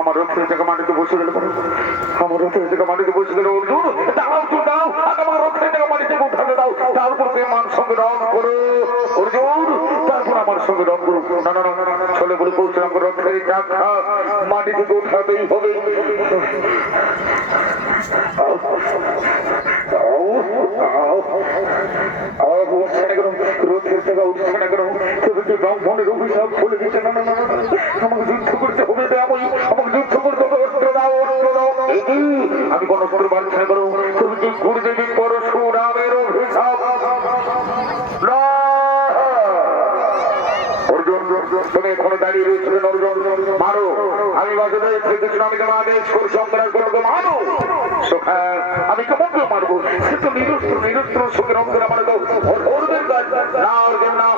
আমার রথের জায়গা মাটিতে বসে গেল, আমার রথের জায়গা মাটিতে বসে গেল। অর্জুন দাও, অর্জুন দাও, আমার রথের জায়গা মাটিতে উঠাতে দাও, তারপর তুমি আমার সঙ্গে রং করো অর্জুন, তারপর আমার সঙ্গে রং করো। না না না, চলে বলে বলছিলাম রথের জায়গা মাটি থেকে উঠাতেই হবে। রথের জায়গা উঠছে না কেন? ব্রাহ্মণের অভিশাপ খুলে দিচ্ছে। না না না, আমাকে যুদ্ধ করতে হবে, আমাকে যুদ্ধ করতে হবে, অস্ত্র দাও, অস্ত্র দাও। আমি কোন অস্ত্র পাচ্ছি না, করো তুমি কি গুরুদেবী পরশুরামের অভিশাপ। তুমি এখনো দাঁড়িয়ে রয়েছিলেন অর্জুন, মারো। আমি বাসুদেব শ্রীকৃষ্ণ, আমি তোমার আদেশ করছি অন্তরাল করবো, মারো। আমি কেমন মারবো? সে তো নিরস্ত্র, নিরস্ত্র সুখের অন্তর আমার তো না অর্জুন না,